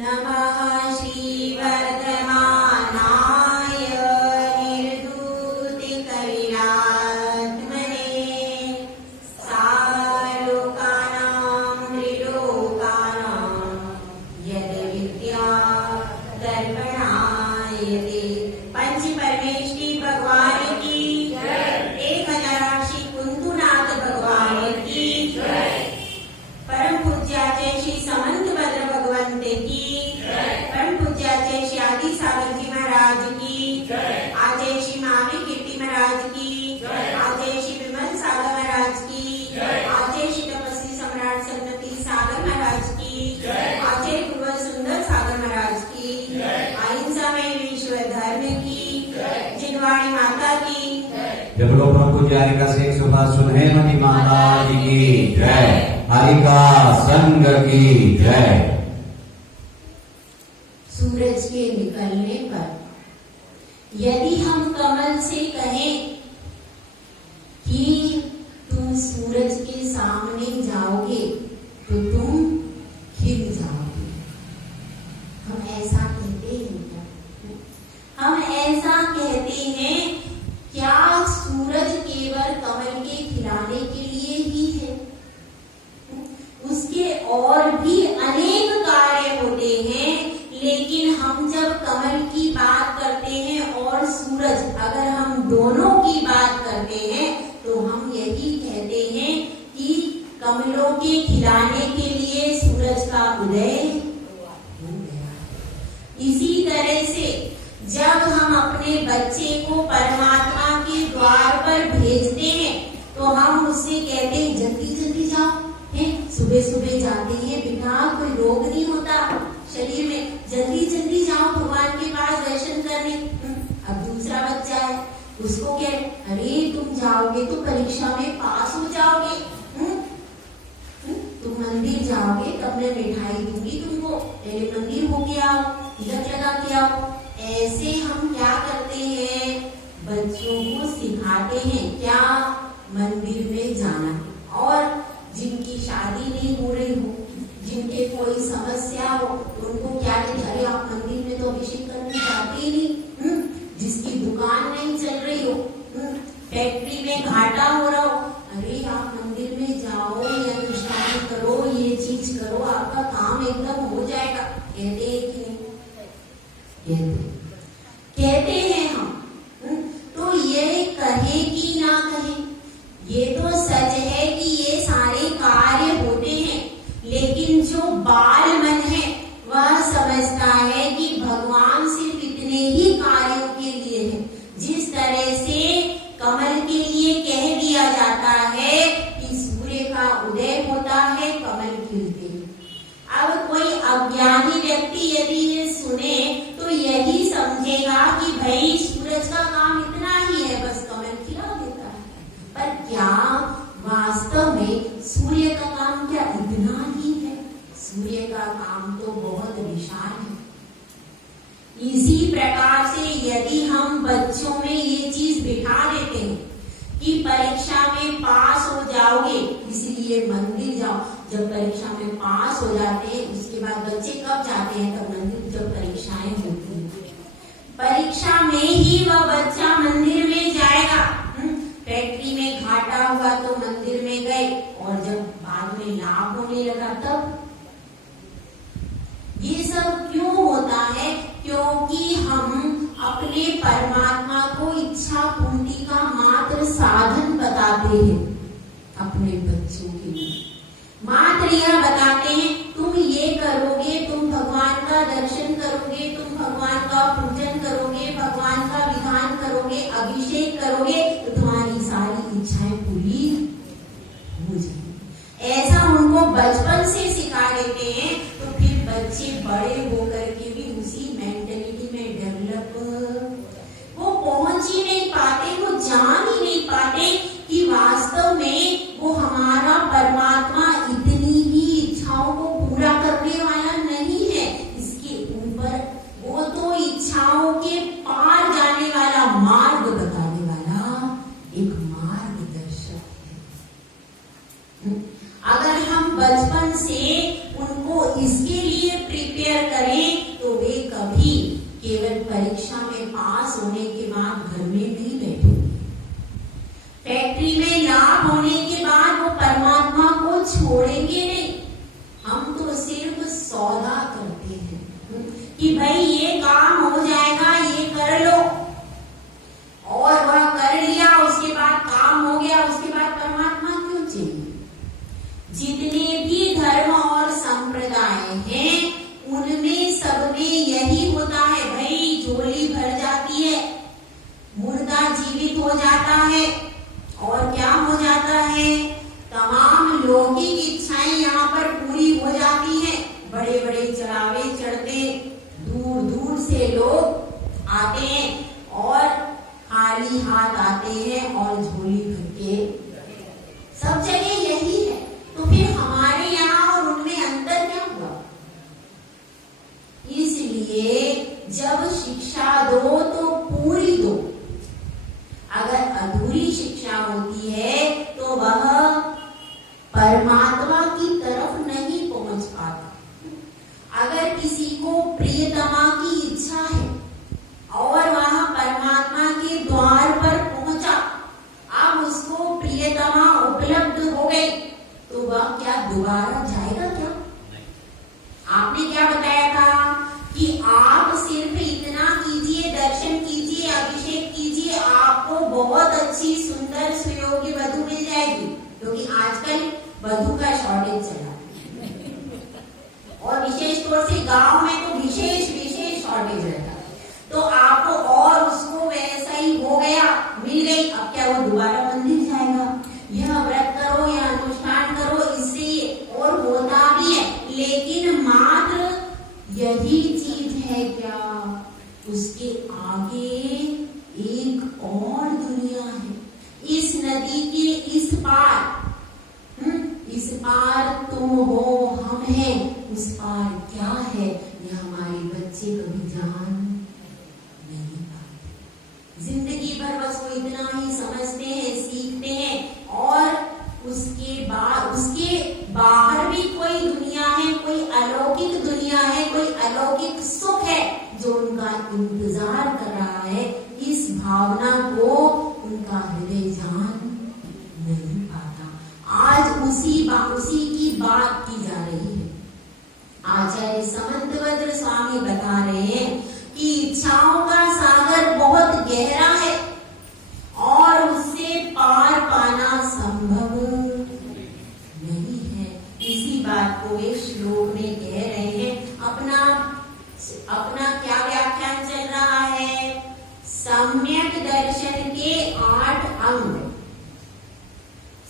नमः श्रीवर्धमानाय निर्धूतिकविरात्मने सालोकानां त्रिलोकानां यद्विद्या दर्पणायते। पंच परमेष्टि भगवान की जय। 1008 कुंतुनाथ भगवान की जय। परम पूज्याचे श्री समंत भद्र भगवंत की जय। परम पूज्याचे श्री आदि सागर जी महाराज की जय। आचे श्री महावी कीर्ति महाराज की जय। आचे श्री विमल सागर महाराज की जय। आचे श्री तपस्वी सम्राट सन्नति सागर महाराज की जय। आचे कुंवर सुंदर सागर महाराज की जय। अहिंसा में विश्व धर्म की जय। जिनवाणी माता की जय। जब लोग परम पूज्यारिका शेख सुभाष सुनहेमती माता जी की जय। हरिका संग की जय। सूरज के निकलने पर यदि हम कमल से कहें कि तुम सूरज के सामने जाओगे तो तुम खिल जाओगे। हम ऐसा कहते हैं क्या? हम ऐसा कहते हैं क्या? सूरज केवल कमल के खिलाने के लिए ही है? उसके और भी अनेक कार्य होते हैं, लेकिन हम जब कमल की बात करते हैं और सूरज, अगर हम दोनों की बात करते हैं तो हम यही कहते हैं कि कमलों के खिलाने के लिए सूरज का उदय हो गया। इसी तरह से जब हम अपने बच्चे को परमात्मा के द्वार पर भेजते हैं तो हम उससे कहते हैं जल्दी जल्दी जाओ, सुबह सुबह जाते हैं बेटा, कोई रोग नहीं होता शरीर में, जल्दी जल्दी जाओ भगवान के पास दर्शन करने। अब दूसरा बच्चा है, उसको कह अरे तुम जाओगे तो परीक्षा में पास हो जाओगे, तुम मंदिर जाओगे तब मैं मिठाई दूंगी तुमको, पहले मंदिर होके आओ, तिलक लगा के आओ। ऐसे हम क्या करते हैं? बच्चों को सिखाते हैं क्या? मंदिर में जाना। और जिनकी शादी नहीं हो रही हो, जिनके कोई समस्या हो, उनको क्या कहते? अरे आप मंदिर में तो अभिषेक करने जाते ही नहीं। जिसकी दुकान नहीं चल रही हो, फैक्ट्री में घाटा हो रहा हो, अरे आप मंदिर में जाओ, ये अनुष्ठान करो, ये चीज करो, आपका काम एकदम हो जाएगा। कहते हैं कि नहीं? कहते हैं हम। तो ये कहे कि ना कहे, ये तो सच है कि ये सारे कार्य होते हैं, लेकिन जो बाल मन है वह समझता है कि भगवान सिर्फ इतने ही कार्यों के लिए है। जिस तरह से कमल के लिए कह दिया जाता है कि सूर्य का उदय होता है, कमल खिलते हैं। अब कोई अज्ञानी व्यक्ति यदि ये सुने तो यही समझेगा कि भाई सूरज का काम इतना ही है, बस कमल खिला देता है। पर क्या वास्तव में सूर्य का काम क्या इतना ही है? सूर्य का काम तो बहुत विशाल है। इसी प्रकार से यदि हम बच्चों में ये चीज बिठा देते हैं कि परीक्षा में पास हो जाओगे इसलिए मंदिर जाओ, जब परीक्षा में पास हो जाते हैं उसके बाद बच्चे कब जाते हैं? तब मंदिर, जब परीक्षाएं होती हैं। परीक्षा में ही वह बच्चा मंदिर में जाएगा। फैक्ट्री में घाटा हुआ तो मंदिर में गए, और जब बाद में लाभ होने लगा तब। ये सब क्यों होता है? क्योंकि हम अपने परमात्मा को इच्छा पूर्ति का मात्र साधन बताते हैं अपने बच्चों के लिए। मात्र यह बताते हैं तुम ये करोगे, तुम भगवान का दर्शन करोगे, तुम भगवान का पूजन करोगे, भगवान का विधान करोगे, अभिषेक करोगे तो तुम्हारी सारी इच्छाएं पूरी हो जाएंगी। ऐसा उनको बचपन से सिखा देते हैं तो फिर बच्चे बड़े होकर के भी उसी मेंटेलिटी में डेवलप, वो पहुंच ही नहीं पाते, वो जान ही नहीं पाते कि वास्तव में वो हमारा परमात्मा इतनी ही इच्छाओं को पूरा करने वाला नहीं है, इसके ऊपर वो तो इच्छाओं के पार जाने वाला मार्ग बताने वाला एक मार्गदर्शक है। अगर हम बचपन से उनको इसके लिए प्रिपेयर करें अगर किसी को प्रियतमा की इच्छा है और वह परमात्मा के द्वार पर पहुंचा, अब उसको प्रियतमा उपलब्ध हो गई, तो वह क्या दोबारा जाएगा क्या? आपने क्या बताया था कि आप सिर्फ इतना कीजिए, दर्शन कीजिए, अभिषेक कीजिए, आपको बहुत अच्छी सुंदर सुयोग्य वधु मिल जाएगी, क्योंकि आजकल वधु का शॉर्टेज चला और विशेष तौर से गांव में तो विशेष शॉर्टेज रहता है। तो आपको और उसको वैसा ही हो गया, मिल गई, अब क्या वो दोबारा मंदिर जाएगा? यह व्रत करो या अनुष्ठान करो, इससे और होता भी है, लेकिन मात्र यही चीज है क्या? उसके आगे एक और दुनिया है। इस नदी के इस पार तुम हो, हम हैं, उस पार क्या है ये हमारे बच्चे कभी जान नहीं पाते। जिंदगी भर बस वो इतना ही समझते हैं, सीखते हैं, और उसके बाहर भी कोई दुनिया है, कोई अलौकिक दुनिया है, कोई अलौकिक सुख है जो उनका इंतजार कर रहा है। इस भावना को उनका हृदय जान नहीं पाता। आज उसी की बात की जा रही है। आचार्य समंतभद्र स्वामी बता रहे हैं कि इच्छाओं का सागर बहुत गहरा है और उससे पार पाना संभव नहीं है। इसी बात को एक श्लोक में कह रहे हैं। अपना क्या व्याख्यान चल रहा है? सम्यक दर्शन के 8 अंग।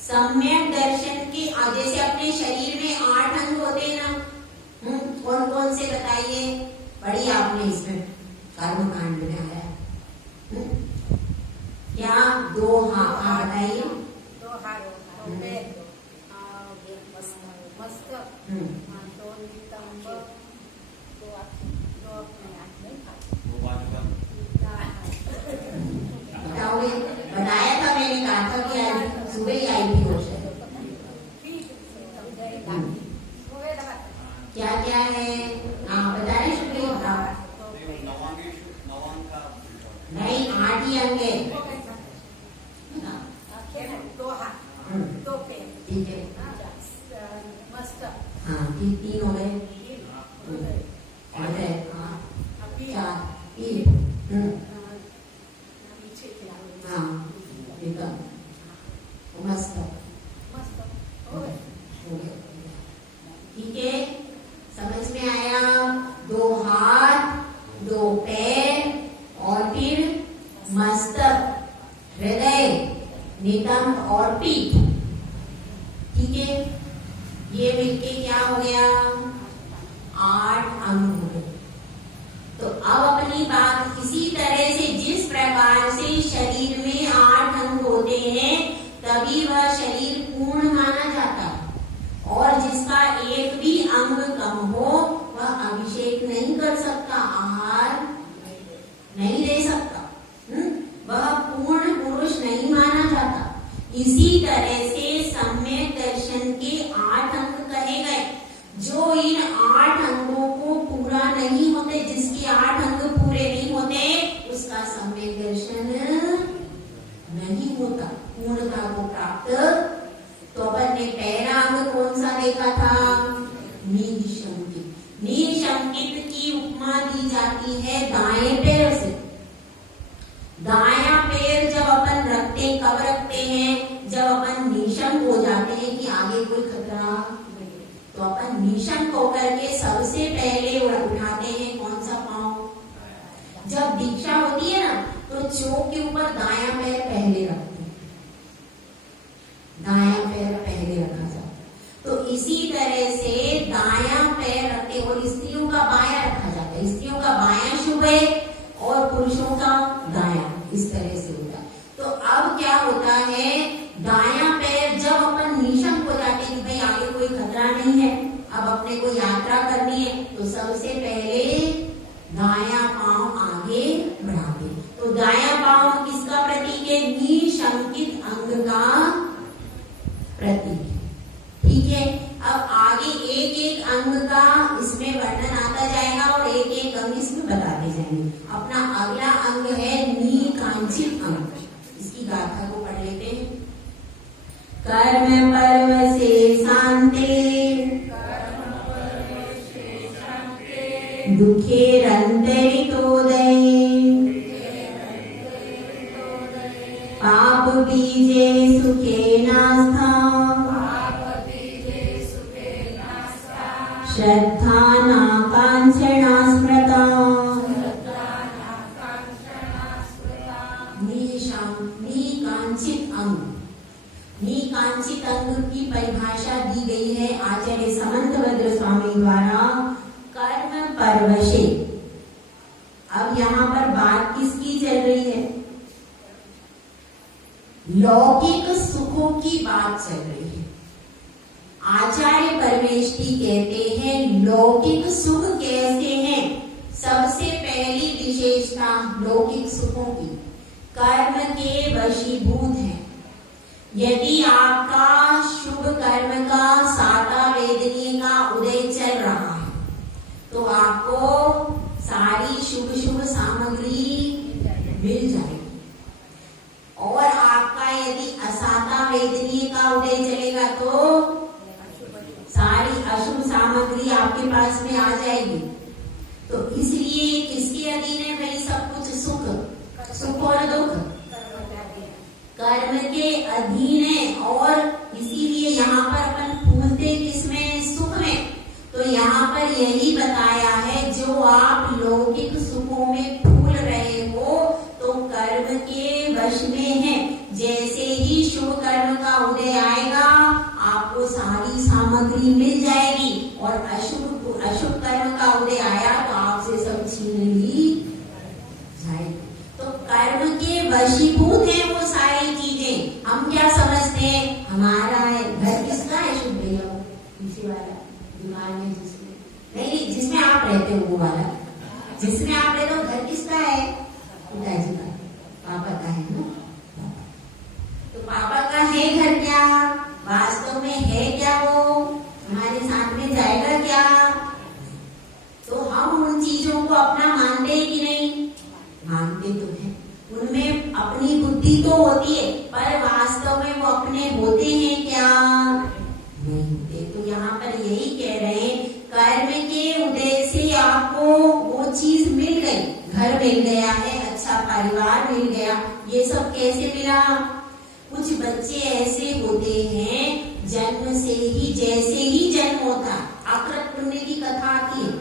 सम्यक दर्शन के, जैसे अपने शरीर में 8 अंग होते हैं ना, कौन कौन से बताइए? पढ़ी आपने इसमें कर्मकांड में आया है क्या? 2 हाथ बताइए। 2 हाथ, 2 पैर, 2 मस्तक, 2 नितंब, 2 अपने हाथ में बताओगे? बताया था मैंने, कहा था कि आज सुबह ही आई थी वो। क्या क्या है? बता रहे शुक्रिया। नहीं, 8 ही अंग है। 2 हाथ, 2 पैर, ठीक है, मस्तक, 3 हो गए, 4 ठीक है, समझ में आया? 2 हाथ, 2 पैर और फिर मस्तक, हृदय, नितंब और पीठ। ठीक है, ये मिलके क्या हो गया? 8 अंग हो गए। तो अब अपनी बात इसी तरह से, जिस प्रकार से शरीर में 8 अंग होते हैं, तभी वह शरीर पूर्ण माना जाता है। और जिसका एक भी अंग कम हो, वह अभिषेक नहीं कर सकता, आहार नहीं ले सकता, वह पूर्ण पुरुष नहीं माना जाता। इसी तरह से सम्यक दर्शन के 8 अंग कहे गए। जो इन 8 अंगों को पूरा नहीं होते, जिसके 8 अंग पूरे नहीं होते, उसका सम्यक दर्शन नहीं होता, पूर्णता को प्राप्त। तो अपन ने पहला अंग कौन सा देखा था? निशंकित। निशंकित की उपमा दी जाती है दाएं पैर से। दायां पैर जब अपन रखते, कब रखते हैं? जब अपन निशंक हो जाते हैं कि आगे कोई खतरा, तो अपन निशंक होकर के सबसे पहले उठाते हैं कौन सा पांव? जब दीक्षा होती है ना, तो चौक के ऊपर दायां पैर पहले रखते हैं, दायां पैर पहले रखा जाता है। तो इसी तरह से दायां पैर रखते, और स्त्रियों का बायां रखा जाता है। स्त्रियों का बायां शुभ है और पुरुषों का दायां, इस तरह से होता है। तो अब क्या होता है? दायां पैर जब अपन निशंक हो जाते हैं कि भाई आगे कोई खतरा नहीं है, अब अपने को यात्रा करनी है, तो सबसे पहले दायां पांव आगे बढ़ाते। तो दायां पांव किसका प्रतीक है? निशंकित अंग का प्रतीक। ठीक है, अब आगे एक एक अंग का इसमें वर्णन आता जाएगा और एक एक अंग इसमें बताते जाएंगे। अपना अगला अंग है नीकांचित अंग। इसकी गाथा को पढ़ लेते हैं। कर्म पर्व से शांते दुखे रंतरितोदय पाप बीजे सुखे नास्था श्रद्धा नाकांक्षणा स्मृता। नीकांचित अंग। नीकांचित अंग की परिभाषा दी गई है आचार्य समंतभद्र स्वामी द्वारा कर्म परवशे। अब यहाँ पर बात किसकी चल रही है? लौकिक सुखों की बात चल रही है। आचार्य परमेष्ठी कहते हैं लौकिक सुख कैसे हैं? सबसे पहली विशेषता लौकिक सुखों की कर्म के वशीभूत है। यदि आपका शुभ कर्म का साता वेदनीय का उदय चल रहा है तो आपको सारी शुभ शुभ सामग्री मिल जाएगी। और आपका यदि असाता वेदनीय का उदय चलेगा तो सारी अशुभ सामग्री आपके पास में आ जाएगी। तो इसलिए किसके अधीन है भाई सब कुछ? सुख और दुख कर्म के अधीन है। और इसीलिए यहाँ पर अपन फूलते किसमें? सुख में। तो यहाँ पर यही बताया है जो आप लौकिक सुखों में फूल रहे हो तो कर्म के वश में है। जैसे ही शुभ कर्म का उदय आएगा आपको सारी सामग्री मिल जाएगी और अशुभ कर्म का उदय आया तो आपसे सब छीन ली जाएगी। तो कर्म के वशीभूत है वो सारी चीजें। हम क्या समझते हैं हमारा है घर किसका है? शुभ भैया पीछे वाला दिमाग में जिसमें नहीं, जिसमें आप रहते हो वो वाला, जिसमें आप रहते हो घर किसका है? पिताजी का, पापा का है ना। तो पापा का है घर क्या? वास्तव में है क्या? वो हमारे साथ में जाएगा क्या? तो हम उन चीजों को अपना मानते हैं कि नहीं? मानते तो है। उनमें अपनी बुद्धि तो होती है पर वास्तव में वो अपने होते हैं क्या? नहीं होते। तो यहाँ पर यही कह रहे हैं कर्म के उदय से आपको वो चीज मिल गई, घर मिल गया है, अच्छा परिवार मिल गया। ये सब कैसे मिला? कुछ बच्चे ऐसे होते हैं जन्म से ही, जैसे ही जन्म होता है, आकृत पुण्य की कथा आती है,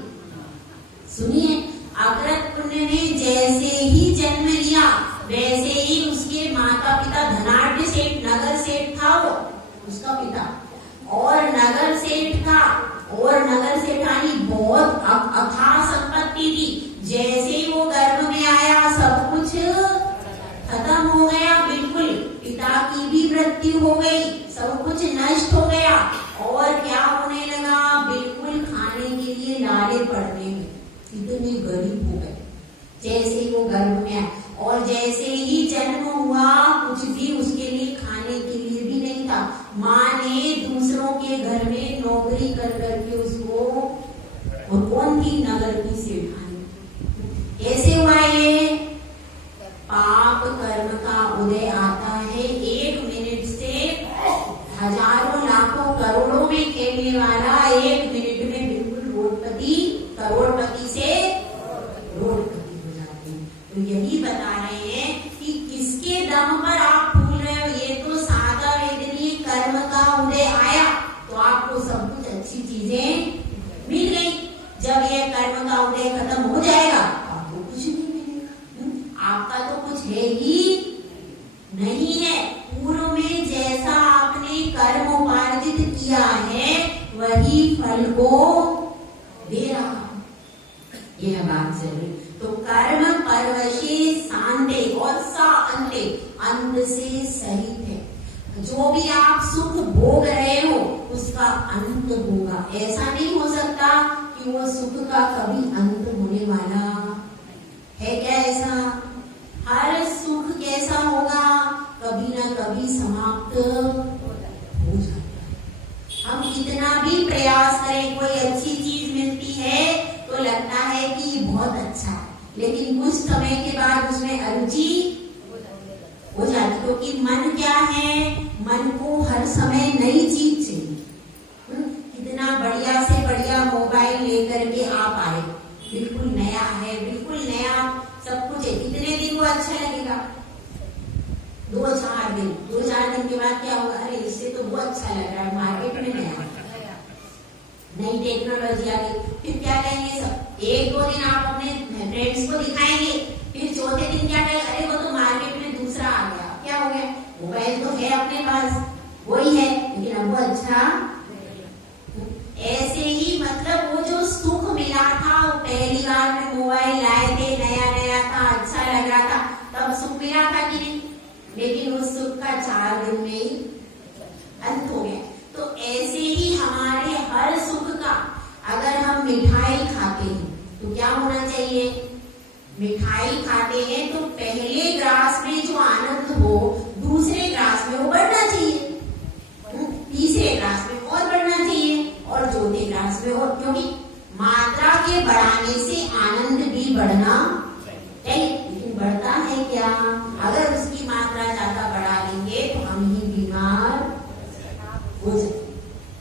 सुनिए। आकृत पुण्य ने जैसे ही जन्म लिया वैसे ही उसके माता पिता धनाढ्य सेठ, नगर सेठ था वो उसका पिता, और नगर सेठ था और नगर सेठानी बहुत अथाह संपत्ति थी। जैसे ही वो गर्भ में आया सब कुछ खत्म हो गया, बिल्कुल पिता की भी मृत्यु हो गई, सब कुछ नष्ट हो गया। और क्या होने लगा? बिल्कुल खाने के लिए लाले पड़ने में, इतने गरीब हो गए जैसे ही वो गर्भ में आया। और जैसे ही जन्म हुआ कुछ भी उसके लिए खाने के लिए भी नहीं था। माँ ने दूसरों के घर में नौकरी कर करके उसको, और कौन थी? नगर की सेठानी। कैसे हुआ ये? पाप कर्म का उदय आता है। 1 मिनट से हजारों लाखों करोड़ों में खेलने वाला 1 मिनट में बिल्कुल करोड़पति से करोड़पति हो जाते हैं। तो यही बता रहे हैं कि किसके दम पर आप फूल रहे हो। ये तो सादा वेदनीय कर्म का उदय आया तो आपको सब कुछ अच्छी चीजें मिल गई। जब ये कर्म का उदय खत्म हो जाएगा आपको कुछ नहीं मिलेगा। आपका तो कुछ है ही नहीं है। पूर्व में जैसा आपने कर्म उपार्जित किया है वही फल को दे रहा, यह बात चल रही। तो कर्म परवशे शांते और सा अंते, अंत से सहित है। जो भी आप सुख भोग रहे हो उसका अंत होगा। ऐसा नहीं हो सकता कि वो सुख का कभी अंत होने वाला है क्या? ऐसा हर सुख कैसा होगा? कभी ना कभी समाप्त हो जाता है। हम कितना भी प्रयास करें, कोई अच्छी चीज मिलती है समय के बाद उसमें अरुचि हो जाती, क्योंकि मन क्या है, मन को हर समय नई चीज चाहिए। कितना बढ़िया से बढ़िया मोबाइल लेकर के आप आए, बिल्कुल नया है, बिल्कुल नया सब कुछ है, कितने दिन वो अच्छा लगेगा? 2-4 दिन के बाद क्या होगा, अरे इससे तो बहुत अच्छा लग रहा है, मार्केट में नया नई टेक्नोलॉजी आ गई। फिर क्या कहेंगे सब, 1-2 दिन आप अपने फ्रेंड्स को दिखाएंगे, फिर चौथे दिन क्या कहेंगे, अरे वो तो मार्केट में दूसरा आ गया। क्या हो गया? मोबाइल तो है अपने पास, वही है, लेकिन अब वो अच्छा। ऐसे ही मतलब वो जो सुख मिला था, वो पहली बार में मोबाइल लाए थे, नया नया था, अच्छा लग रहा था, तब सुख मिला था कि नहीं? लेकिन उस सुख का 4 दिन में ही अंत हो गया। तो ऐसे ही हमारे हर सुख का, अगर हम मिठाई खाते हैं तो क्या होना चाहिए? मिठाई खाते हैं तो पहले ग्रास में जो आनंद हो, दूसरे ग्रास में वो बढ़ना चाहिए, तीसरे ग्रास में और बढ़ना चाहिए, और चौथे ग्रास में और, क्योंकि मात्रा के बढ़ाने से आनंद भी बढ़ना चाहिए। लेकिन बढ़ता है क्या? अगर उसकी मात्रा ज्यादा बढ़ा देंगे तो हम ही बीमार हो जाते।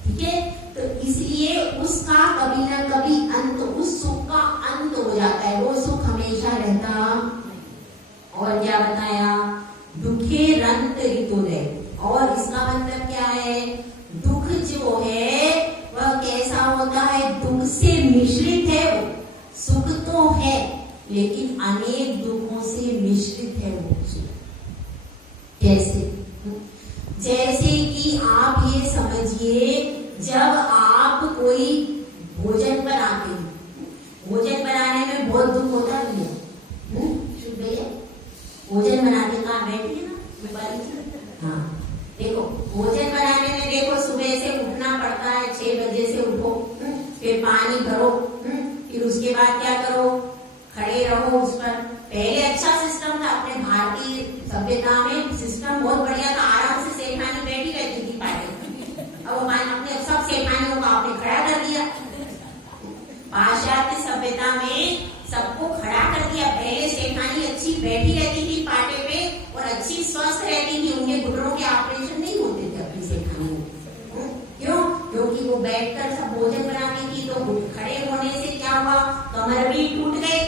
ठीक है, तो इसलिए उसका कभी ना कभी अंत, उस सुख का अंत हो जाता है, वो सुख हमेशा रहता। और क्या बताया? दुखे रंत ऋतुदय। और इसका मतलब क्या है? दुख जो है वह कैसा होता है? दुख से मिश्रित है वो। सुख तो है लेकिन अनेक दुखों से मिश्रित है वो सुख। कैसे? जैसे कि आप ये समझिए, जब आप कोई भोजन बनाते हैं, भोजन बनाने में बहुत दुख होता है भैया, भोजन बनाने का बैठिए ना, हाँ देखो भोजन बनाने में देखो सुबह से उठना पड़ता है, 6 बजे से उठो, फिर पानी भरो, फिर उसके बाद क्या करो? खड़े रहो उस पर। पहले अच्छा सिस्टम था, अपने भारतीय सभ्यता में सिस्टम बहुत बढ़िया था, आराम से सेठानी बैठी रहती थी पाटे। अब अपने सब सेठानियों को आपने खड़ा कर दिया। पाश्चात्य सभ्यता में सबको खड़ा कर दिया। पहले सेठानी अच्छी बैठी रहती थी पाटे पे और अच्छी स्वस्थ रहती थी, उनके घुटनों के ऑपरेशन नहीं होते थे अपनी सेठानी को। क्यों? क्योंकि वो बैठकर सब भोजन बनाती थी। तो खड़े होने से क्या हुआ? कमर भी टूट गए,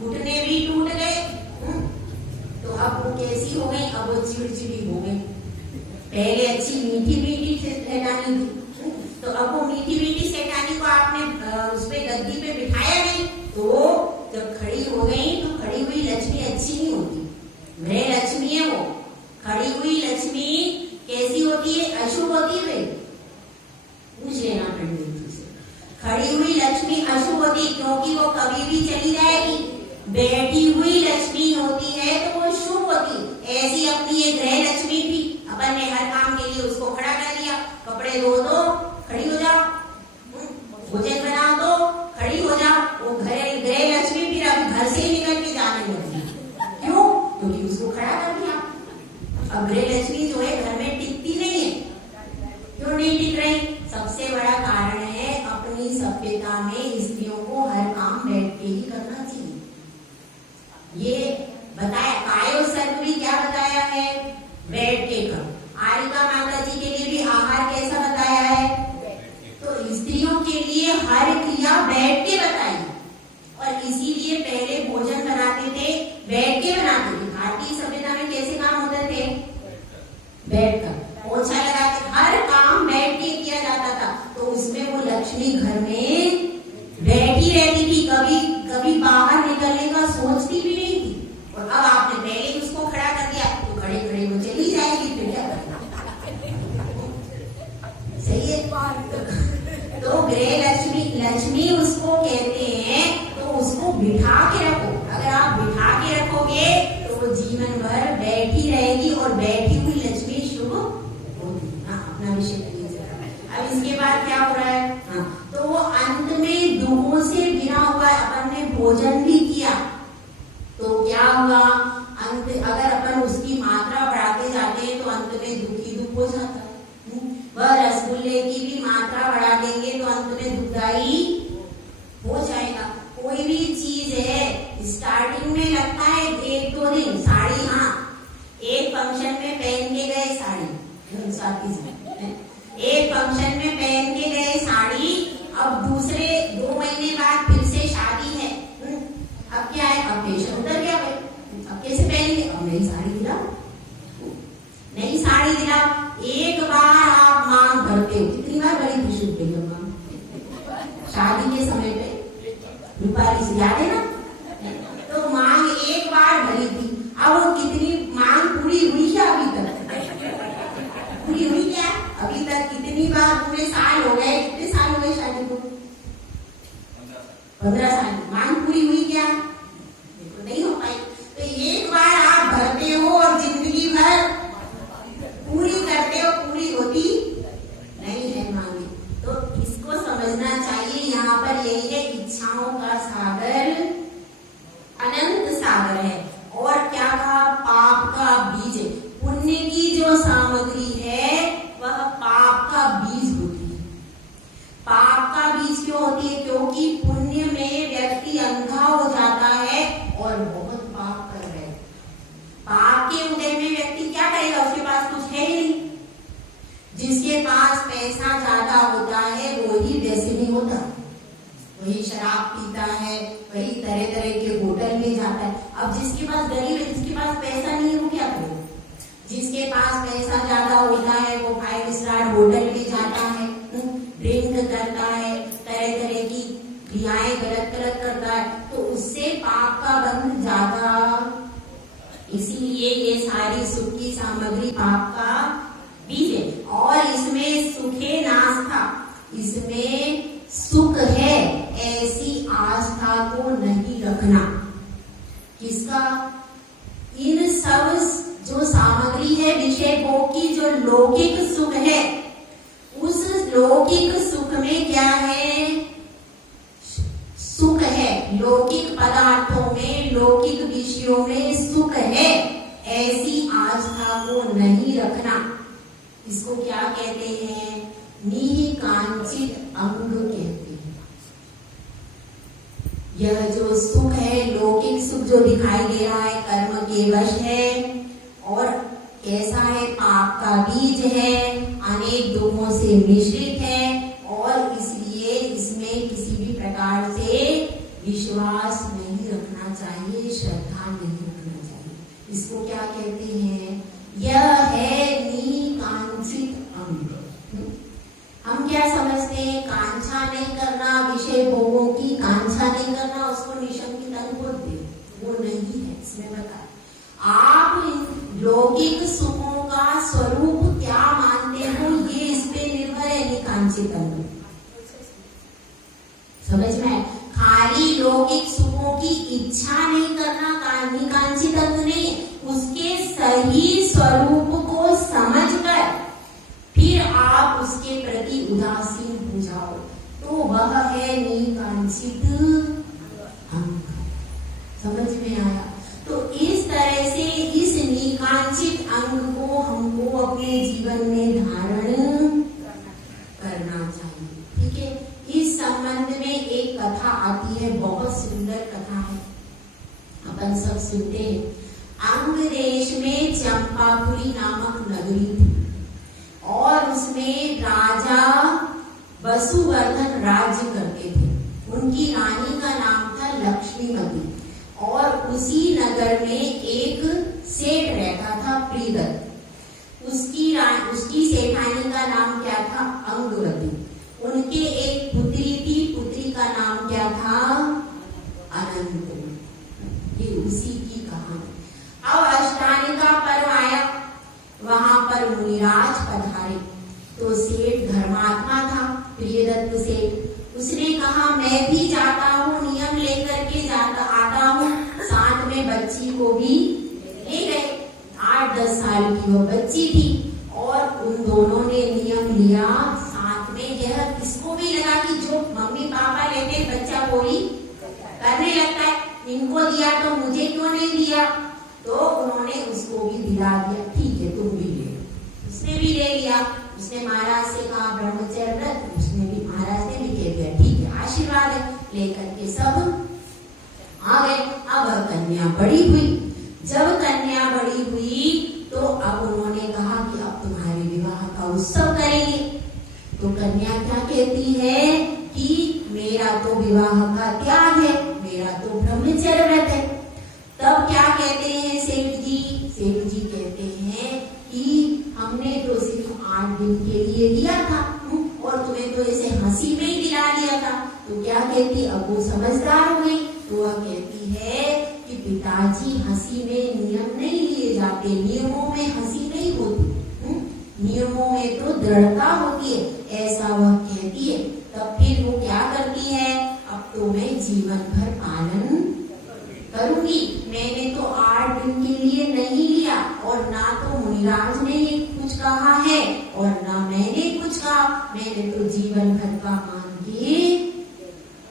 घुटने भी टूट गए। तो अब वो कैसी हो गई? अब वो चिड़चिड़ी हो गई। पहले अच्छी मीठी मीठी सेठानी थी, तो अब वो मीठी मीठी सेठानी को आपने उस पे गद्दी पे बिठाया नहीं, तो जब खड़ी हो गई तो खड़ी हुई लक्ष्मी अच्छी नहीं होती। गृह लक्ष्मी है वो, खड़ी हुई लक्ष्मी कैसी होती है? अशुभ होती है। पूछ लेना पंडित जी से, खड़ी हुई लक्ष्मी अशुभ होती, क्योंकि वो कभी भी चली जाएगी। बैठी हुई लक्ष्मी होती है तो वो शुभ होती। ऐसी अपनी ये गृह लक्ष्मी भी, अपन ने हर काम के लिए उसको खड़ा कर दिया। कपड़े धो दो, खड़ी हो जाओ, भोजन बना दो, खड़ी हो जाओ। वो गृह लक्ष्मी फिर अब घर से ही निकल के जाने लगी। क्यों? क्योंकि उसको खड़ा कर दिया। अब गृह लक्ष्मी जो है घर में टिकती नहीं है। क्यों नहीं टिक रही? सबसे बड़ा कारण है अपनी सभ्यता में स्त्रियों को हर काम बैठ के ही करना चाहिए। ये बताया, कायो सर्व भी क्या बताया है? बैठ के करो। आरिका माता जी के लिए भी आहार कैसा बताया है? तो स्त्रियों के लिए हर क्रिया बैठ के बताई, और इसीलिए पहले भोजन बनाते थे बैठ के बनाते थे। भारतीय सभ्यता में कैसे काम होते थे? बैठकर। पोछा लगाते, हर काम बैठ के किया जाता था। तो उसमें वो लक्ष्मी घर में बैठी रहती थी, कभी कभी बाहर निकलने का सोचती भी नहीं थी। और अब आपने पहले ही उसको खड़ा कर दिया तो खड़े खड़े वो चली जाएगी, फिर क्या करना? सही है। तो गृह लक्ष्मी उसको कहते हैं, तो उसको बिठा के रखो। अगर आप बिठा के रखोगे तो वो जीवन भर बैठी रहेगी, और बैठी हुई लक्ष्मी शुभ होगी। अपना विषय अब इसके बाद क्या हो रहा है? तो वो अंत में दुखों से घिरा हुआ है। अपन ने भोजन भी किया तो क्या हुआ? अंत अगर अपन उसकी मात्रा बढ़ाते जाते हैं तो अंत में दुख ही दुख हो जाता है। वह रसगुल्ले की भी मात्रा बढ़ा देंगे तो अंत में दुखदाई हो जाएगा। कोई भी चीज है स्टार्टिंग में लगता है 1-2 दिन साड़ी, हाँ एक फंक्शन में पहन के गए साड़ी, एक फंक्शन में पहन के गए साड़ी, अब दूसरे 2 महीने बाद फिर से शादी है। अब क्या है, अब फैशन उतर गया भाई, अब कैसे पहनेंगे, अब नई साड़ी दिलाओ, नई साड़ी दिलाओ। एक बार आप मांग भरते हो, कितनी बार भरी थी शुभ के मांग शादी के समय पे, रूपाली से याद है ना, तो मांग एक बार भरी थी, अब वो कितनी मांग पूरी हुई क्या अभी तक, पूरी हुई क्या अभी तक, कितनी बार पूरे साल हो गए, कितने साल हो गए शादी को, 15 साल, मांग पूरी हुई क्या, देखो नहीं हो पाई। तो एक बार आप भरते हो और जिंदगी भर पूरी करते हो, पूरी होती नहीं है मांगे। तो इसको समझना चाहिए, यहाँ पर यही है, इच्छाओं का सागर अनंत सागर है। और क्या कहा, पाप का बीज, पुण्य की जो सामग्री है वह पाप का बीज होती है। पाप का बीज क्यों होती है, क्योंकि पुण्य में व्यक्ति अंधा हो जाता है और बहुत पाप कर रहे हैं। पाप के उदय में व्यक्ति क्या करेगा, उसके पास कुछ है ही नहीं। जिसके पास पैसा ज्यादा होता है वो ही वैसे नहीं होता, वही शराब पीता है, वही तरह तरह के होटल में जाता है। अब जिसके पास गरीब है, जिसके पास पैसा नहीं है वो क्या करे, जिसके पास पैसा ज्यादा होता है वो 5 स्टार होटल में जाता है, ड्रिंक करता है, तरह तरह की क्रियाएं गलत गलत करता है, तो उससे पाप का बंध ज्यादा। इसीलिए ये सारी सुख की सामग्री पाप का बीज है। और इसमें सुखे नास्था, इसमें सुख है ऐसी आस्था को नहीं रखना। किसका, इन सब जो सामग्री है विषय भोग की, जो लौकिक सुख है, उस लौकिक सुख में क्या है, सुख है, लौकिक पदार्थों में, लौकिक विषयों में सुख है, ऐसी आस्था को नहीं रखना। इसको क्या कहते हैं, निकांचित अंग कहते हैं। यह जो सुख है, लौकिक सुख जो दिखाई दे रहा है, कर्म के वश है और कैसा है, पाप का बीज है, अनेक दुखों से मिश्रित है, और इसलिए इसमें किसी भी प्रकार से विश्वास नहीं रखना चाहिए, श्रद्धा नहीं रखना चाहिए। इसको क्या कहते हैं, यह है निकांक्षित अंग। हम क्या समझते हैं, कांक्षा नहीं करना, विषय भोगों की कांक्षा नहीं करना, उसको निशंकित अंग बोलते हैं, वो नहीं है। इसमें बता, आप लौकिक सुखों का स्वरूप क्या मानते हो, ये इस पे निर्भर है, निकांक्षित अंग। समझ में, खाली लौकिक सुखों की इच्छा नहीं करना निकांक्षित अंग नहीं, उसके सही स्वरूप को समझकर फिर आप उसके प्रति उदासीन हो जाओ, तो वह है निकांक्षित अंग। समझ में आया? तो इस तरह से इस निकांक्षित अंग को हमको अपने जीवन में धारण करना चाहिए। ठीक है, इस संबंध में एक कथा आती है, बहुत सुंदर कथा है, अपन सब सुनते हैं। अंग देश में चंपापुरी नामक नगरी थी और उसमें राजा वसुवर्धन राज्य करते थे। उनकी रानी का नाम था लक्ष्मीमती और उसी नगर में एक सेठ रहता था प्रियदत्त। उसकी सेठानी का नाम क्या था, अंगवती। उनके एक पुत्री थी, पुत्री का नाम क्या था, अनंत। ये उसी की कहानी। अब अष्टानी का पर्व आया, वहां पर मुनिराज पधारे। तो सेठ धर्मात्मा था, प्रियदत्त सेठ। उसने कहा मैं भी जाता हूँ, नियम लेकर के आता हूँ। साथ में बच्ची को भी ले गए। 8-10 साल की वो बच्ची थी और उन दोनों ने नियम लिया साथ में। यह इसको भी लगा कि जो मम्मी पापा लेते बच्चा कोई करने लगता है, इनको दिया तो मुझे क्यों नहीं दिया, तो उन्होंने उसको भी दिला दिया। ठीक है तुम भी ले। उसने भी ले लिया। उसने महाराज से कहा ब्रह्मचर्य व्रत, उसने भी, महाराज ने भी कह दिया ठीक है आशीर्वाद है। लेकर के सब आ गए। अब कन्या बड़ी हुई। जब कन्या बड़ी हुई तो अब उन्होंने कहा कि अब तुम्हारे विवाह का उत्सव करेंगे। तो कन्या क्या कहती है कि मेरा तो विवाह का त्याग है, मेरा तो ब्रह्मचर्य व्रत है। तब क्या कहते हैं सेठ जी? सेठ जी कहते हैं कि हमने तो सिर्फ 8 दिन के लिए लिया था और तुम्हें तो ऐसे हंसी में ही दिला दिया था। तो क्या कहती, अब वो समझदार हो गई। तो वह कहती है कि पिताजी हंसी में नियम नहीं लिए जाते, नियमों में हंसी नहीं होती, नियमों में तो दृढ़ता होती है, ऐसा वह कहती है। तब फिर वो क्या करती है, अब तो मैं जीवन भर पालन करूंगी। मैंने तो 8 दिन के लिए नहीं लिया और ना तो मुनिराज ने कुछ कहा है और ना मैंने कुछ कहा, मैंने तो जीवन भर का मान के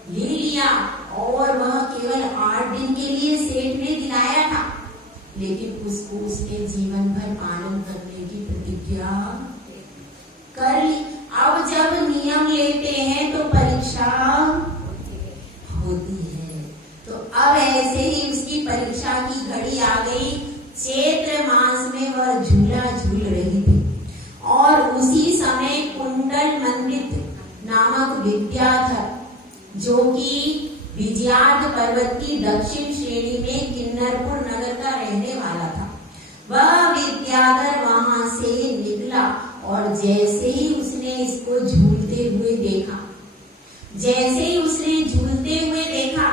ले लिया। और वह केवल 8 दिन के लिए सेठ ने दिलाया था, लेकिन उसको उसके जीवन भर पालन करने की प्रतिज्ञा कर ली। अब जब नियम लेते हैं तो परीक्षा होती है। तो अब ऐसे ही उसकी परीक्षा की घड़ी आ गई। चैत्र मास में वह झूला झूल रही थी और उसी समय कुंडल मंडित नामक विद्याधर, जो कि विजयाद पर्वत की दक्षिण श्रेणी में किन्नरपुर नगर का रहने वाला था, वह विद्याधर वहां से निकला और जैसे ही उसने इसको झूलते हुए देखा, जैसे ही उसने झूलते हुए देखा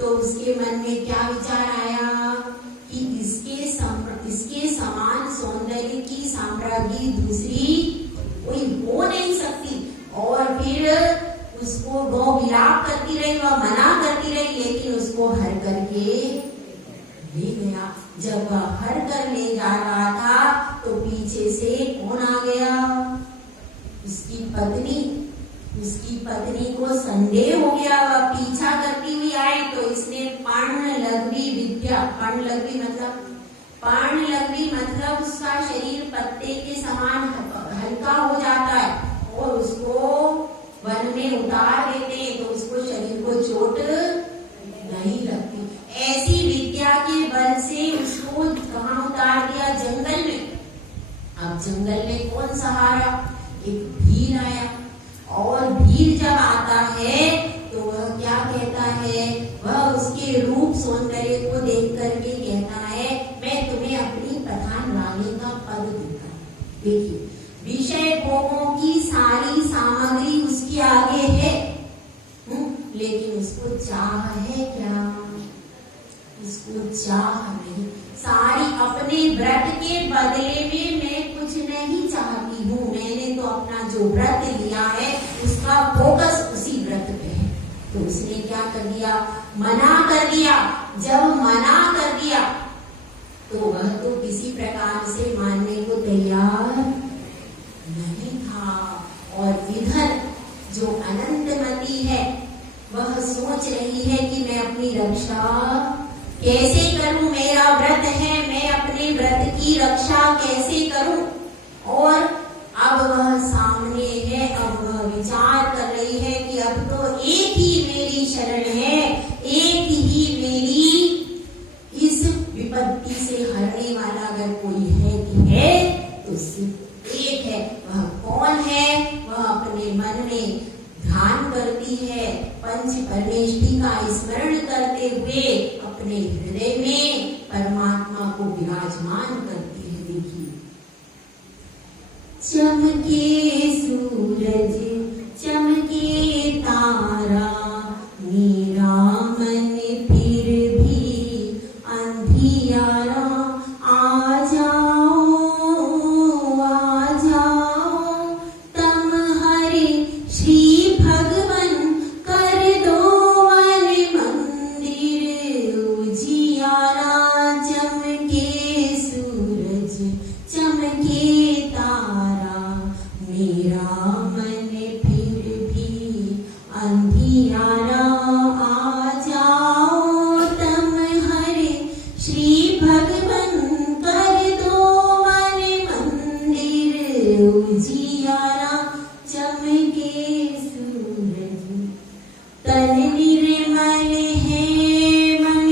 तो उसके मन में क्या विचार आया कि इसके समान सौंदर्य की साम्राज्ञी दूसरी कोई हो नहीं सकती। और फिर उसको वो विलाप करती रही, वह मना करती रही, लेकिन उसको हर करके ले गया। जब वह हर कर ले जा रहा था तो पीछे से कौन आ गया? उसकी पत्नी। उसकी पत्नी को संदेह हो गया, वह पीछा करती हुई आई तो इसने पर्णलग्वी विद्या, पर्णलग्वी मतलब उसका शरीर पत्ते के समान हल्का हो जाता है और उसको वन में उतार देते हैं तो उसको शरीर को चोट नहीं लगती। ऐसी विद्या के बल से उसको कहाँ उतार दिया? जंगल में। अब जंगल में कौन सहारा? एक भील आया और भील जब आता है तो वह क्या कहता है? वह उसके रूप सौंदर्य को देख करके कहता है, मैं तुम्हें अपनी प्रधान रानी का पद देता हूँ। देखिए, विषय भोगों की सारी सामग्री उसके आगे है, लेकिन उसको चाह है क्या? उसको चाह नहीं। सारी अपने व्रत के बदले में मैं कुछ नहीं चाहती हूँ, मैंने तो अपना जो व्रत लिया है उसका फोकस उसी व्रत पे है। तो उसने क्या कर दिया? मना कर दिया। जब मना कर दिया तो वह तो किसी प्रकार से मानने को तैयार नहीं था। और इधर जो अनंतमती है वह सोच रही है कि मैं अपनी रक्षा कैसे करूं, मेरा व्रत है, मैं अपने व्रत की रक्षा कैसे करूं। और अब वह सामने है, अब वह विचार कर रही है कि अब तो एक ही मेरी शरण है, एक ही मेरी इस विपत्ति से हरने वाला अगर कोई है कि है तो सिर्फ एक है। वह कौन है? वह अपने मन में ध्यान करती है, पंच परमेष्ठी का स्मरण करते हुए अपने हृदय में परमात्मा को विराजमान करती है। देखिए, चमके सूरज चमके तारा, मेरा मन फिर भी अंधियारा, आ जाओ तम हरे श्री भगवन, कर दो वन मंदिर उजियारा। चमके सूरज चमके तारा, मेरा मन फिर भी अंधियारा, आ जाओ तम हरे श्री भगवन, कर दो वन मंदिर उजियारा। चमके सूरज तन निर्मल है, मन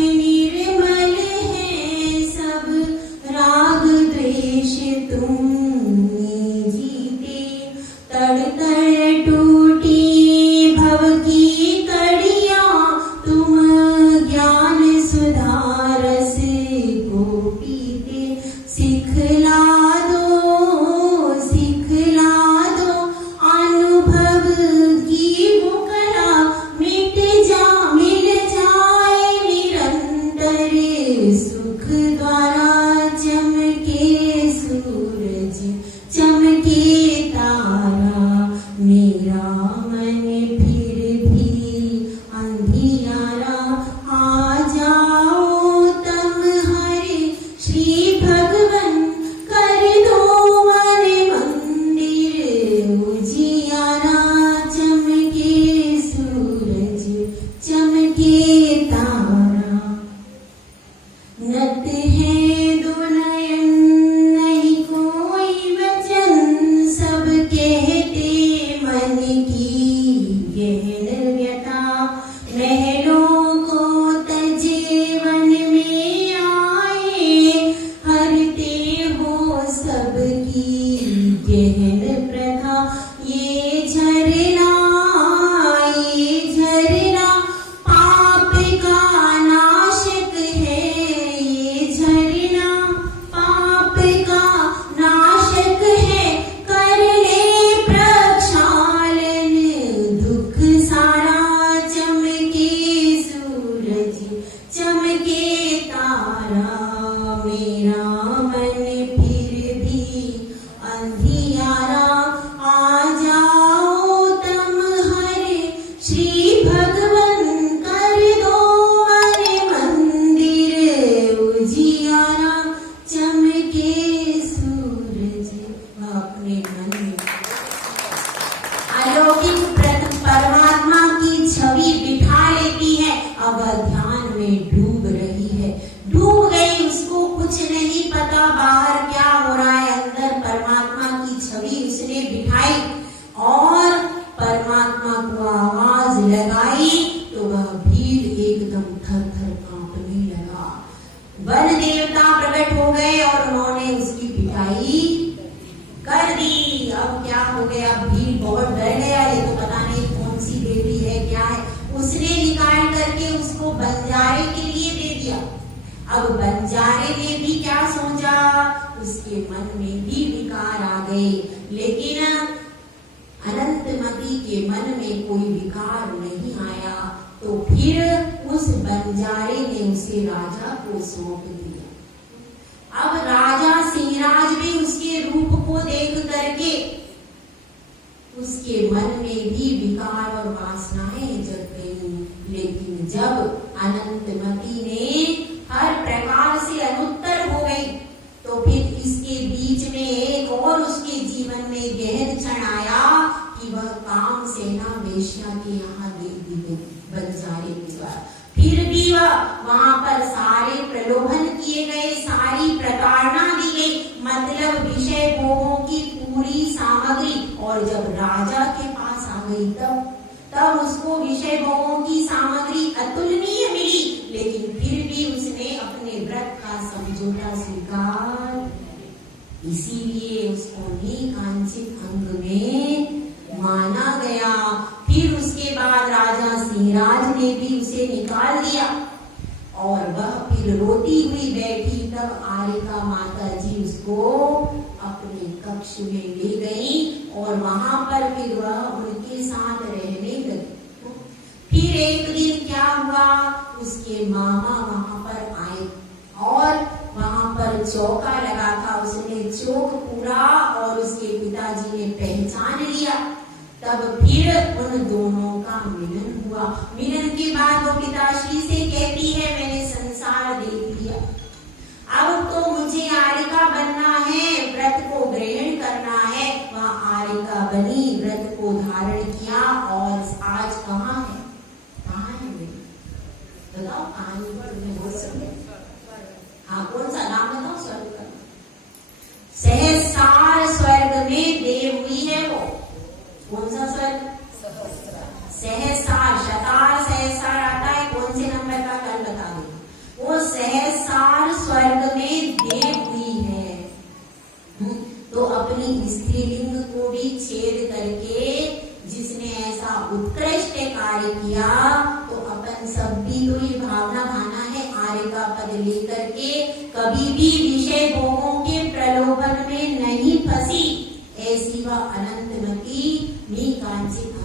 तो वह भील एकदम थर थर कांपने लगा। वन देवता प्रकट हो गए और उन्होंने उसकी पिटाई कर दी। अब क्या हो गया, भील बहुत डर गया, ये तो पता नहीं कौन सी देवी है, क्या है। उसने निकाल करके उसको बंजारे के लिए दे दिया। अब बंजारे ने भी क्या सोचा, उसके मन में भी विकार आ गए, लेकिन अनंतमती के मन में कोई विकार नहीं आया। तो फिर उस बंजारे ने उसे राजा को सौंप दिया। अब राजा सिंहराज भी उसके रूप को देख करके उसके मन में भी विकार और वासनाएं जग गई। लेकिन जब अनंतमती ने हर प्रकार से अनुत्तर हो गई, तो फिर इसके बीच में एक और उसके जीवन में गहन क्षण आया कि वह काम सेना वेश्या के यहाँ दे दी गई बंजारे के द्वारा। फिर भी वह वहां पर सारे प्रलोभन किए गए, सारी प्रताड़ना दी गई, मतलब विषय भोगों की पूरी सामग्री। और जब राजा के पास आ गई तब उसको विषय भोगों की सामग्री अतुलनीय मिली, लेकिन फिर भी उसने अपने व्रत का समझौता स्वीकार, इसीलिए उसको नीकांचित अंग में माना गया। फिर उसके बाद राजा सिंहराज ने भी उसे निकाल दिया और वह फिर रोती हुई बैठी। तब आरिका माता जी उसको अपने कक्ष में ले गई और वहां पर फिर वह उनके साथ रहने लगी। फिर एक दिन क्या हुआ, उसके मामा वहां पर आए और वहां पर चौका लगा था। उसने चौक पूरा और उसके पिताजी ने पहचान लिया। तब फिर उन दोनों का मिलन हुआ। मिलन के बाद वो पिताश्री से कहती है, मैंने संसार देख लिया, अब तो मुझे आरिका बनना है, व्रत को ग्रहण करना है। वह आरिका बनी, व्रत को धारण किया और आज कहाँ है, कहाँ है मेरी, बताओ कहानी पर बोल सकते। हाँ, कौन सा नाम बताओ, स्वर्ग का सहस्रार स्वर्ग में देव हुई है वो। कौन सा स्वर्ग, सहस्रार, शतार सहस्रार आता है, कौन से नंबर का कल बता दो। वो सहस्रार स्वर्ग में देव हुई है। तो अपनी स्त्रीलिंग को भी छेद करके जिसने ऐसा उत्कृष्ट कार्य किया, तो अपन सब भी तो ये भावना भाना है, आरिका पद लेकर के कभी भी विषय भोगों के प्रलोभन में नहीं फंसी। ऐसी वह अनंतमती नीकांचित